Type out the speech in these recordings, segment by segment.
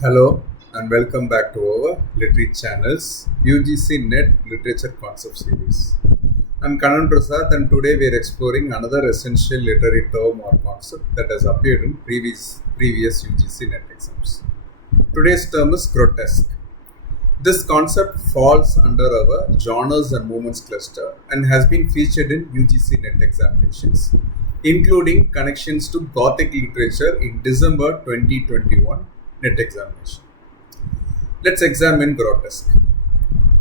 Hello and welcome back to our Literary Channel's UGC NET Literature Concept Series. I'm Kanan Prasad and today we are exploring another essential literary term or concept that has appeared in previous UGC NET exams. Today's term is grotesque. This concept falls under our genres and movements cluster and has been featured in UGC NET examinations, including connections to Gothic literature in December 2021 NET examination. Let's examine grotesque.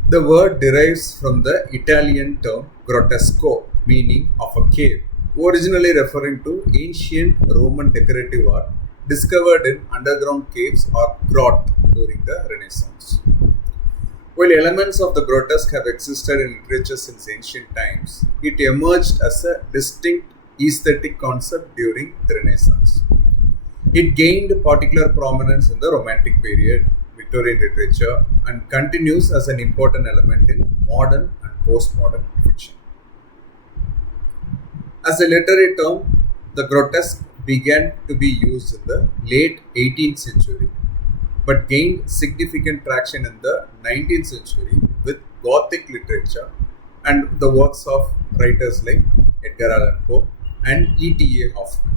The word derives from the Italian term grotesco, meaning of a cave, originally referring to ancient Roman decorative art discovered in underground caves or grot during the Renaissance. While elements of the grotesque have existed in literature since ancient times, it emerged as a distinct aesthetic concept during the Renaissance. It gained particular prominence in the Romantic period, Victorian literature, and continues as an important element in modern and postmodern fiction. As a literary term, the grotesque began to be used in the late 18th century, but gained significant traction in the 19th century with Gothic literature and the works of writers like Edgar Allan Poe and E.T.A. Hoffmann.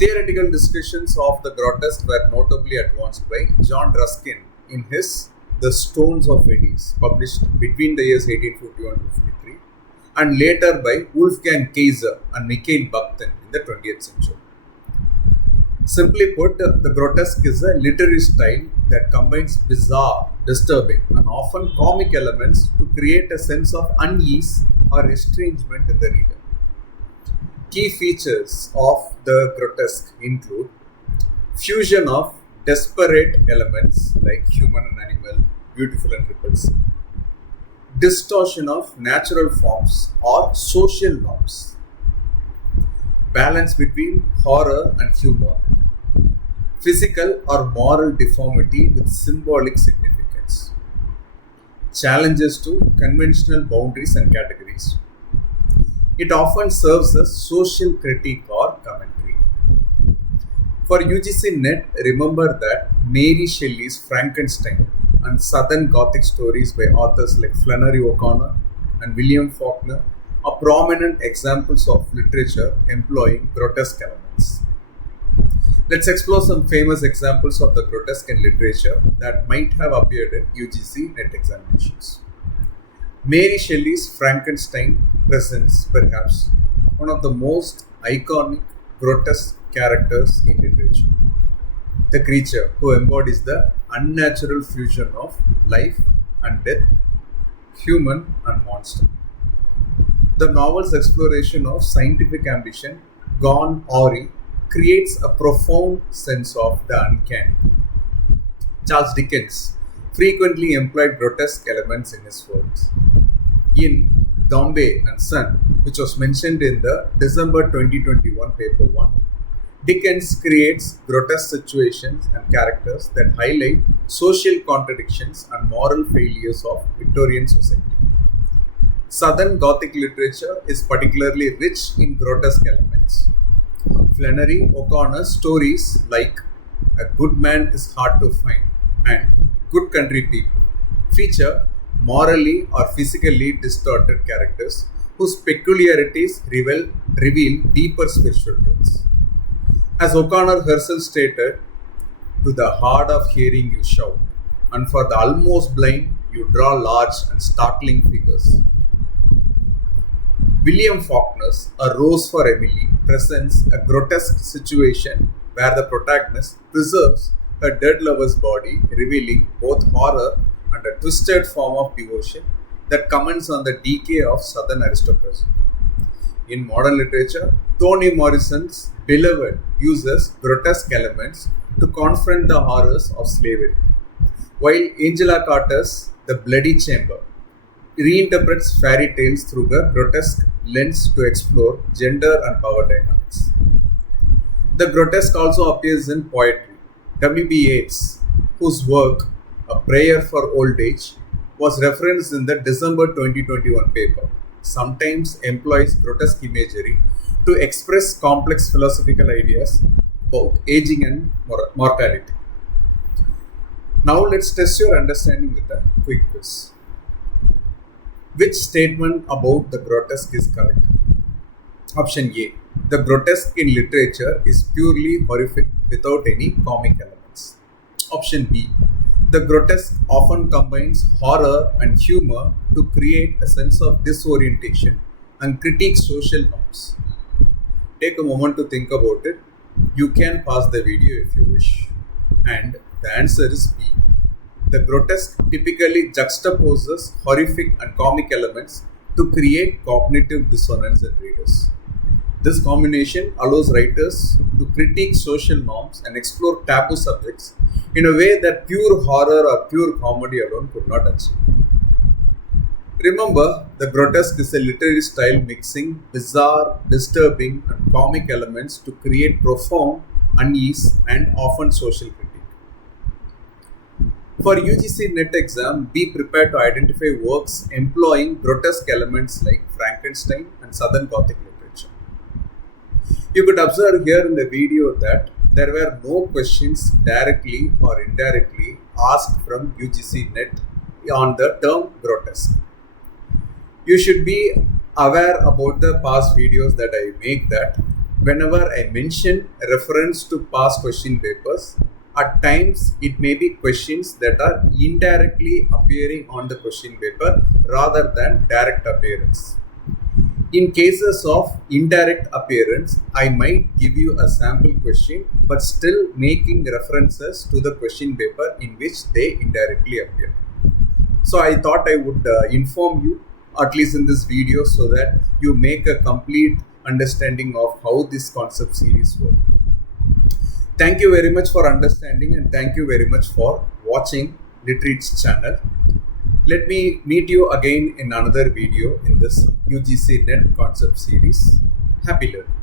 Theoretical discussions of the grotesque were notably advanced by John Ruskin in his The Stones of Venice, published between the years 1851 to 53, and later by Wolfgang Kaiser and Mikhail Bakhtin in the 20th century. Simply put, the grotesque is a literary style that combines bizarre, disturbing, and often comic elements to create a sense of unease or estrangement in the reader. Key features of the grotesque include fusion of disparate elements like human and animal, beautiful and repulsive, distortion of natural forms or social norms, balance between horror and humor, physical or moral deformity with symbolic significance, challenges to conventional boundaries and categories. It often serves as social critique or commentary. For UGC NET, remember that Mary Shelley's Frankenstein and Southern Gothic stories by authors like Flannery O'Connor and William Faulkner are prominent examples of literature employing grotesque elements. Let's explore some famous examples of the grotesque in literature that might have appeared in UGC NET examinations. Mary Shelley's Frankenstein presents perhaps one of the most iconic grotesque characters in literature. The creature who embodies the unnatural fusion of life and death, human and monster. The novel's exploration of scientific ambition, gone awry, creates a profound sense of the uncanny. Charles Dickens frequently employed grotesque elements in his works. In Dombey and Son, which was mentioned in the December 2021 paper 1, Dickens creates grotesque situations and characters that highlight social contradictions and moral failures of Victorian society. Southern Gothic literature is particularly rich in grotesque elements. Flannery O'Connor's stories like A Good Man is Hard to Find and Good Country People feature morally or physically distorted characters whose peculiarities reveal deeper spiritual truths. As O'Connor herself stated, to the hard of hearing you shout, and for the almost blind you draw large and startling figures. William Faulkner's A Rose for Emily presents a grotesque situation where the protagonist preserves her dead lover's body, revealing both horror and a twisted form of devotion that comments on the decay of Southern aristocracy. In modern literature, Toni Morrison's Beloved uses grotesque elements to confront the horrors of slavery, while Angela Carter's The Bloody Chamber reinterprets fairy tales through a grotesque lens to explore gender and power dynamics. The grotesque also appears in poetry. W.B. Yeats, whose work A Prayer for Old Age was referenced in the December 2021 paper, sometimes employs grotesque imagery to express complex philosophical ideas about aging and mortality. Now let's test your understanding with a quick quiz. Which statement about the grotesque is correct? Option A. The grotesque in literature is purely horrific without any comic elements. Option B. The grotesque often combines horror and humor to create a sense of disorientation and critique social norms. Take a moment to think about it. You can pause the video if you wish. And the answer is B. The grotesque typically juxtaposes horrific and comic elements to create cognitive dissonance in readers. This combination allows writers to critique social norms and explore taboo subjects in a way that pure horror or pure comedy alone could not achieve. Remember, the grotesque is a literary style mixing bizarre, disturbing, and comic elements to create profound unease and often social critique. For UGC NET exam, be prepared to identify works employing grotesque elements like Frankenstein and Southern Gothic literature. You could observe here in the video that there were no questions directly or indirectly asked from UGC NET on the term grotesque. You should be aware about the past videos that I make that whenever I mention a reference to past question papers, at times it may be questions that are indirectly appearing on the question paper rather than direct appearance. In cases of indirect appearance, I might give you a sample question but still making references to the question paper in which they indirectly appear. So I thought I would inform you at least in this video so that you make a complete understanding of how this concept series works. Thank you very much for understanding and thank you very much for watching Literate's channel. Let me meet you again in another video in this UGC NET concept series. Happy learning.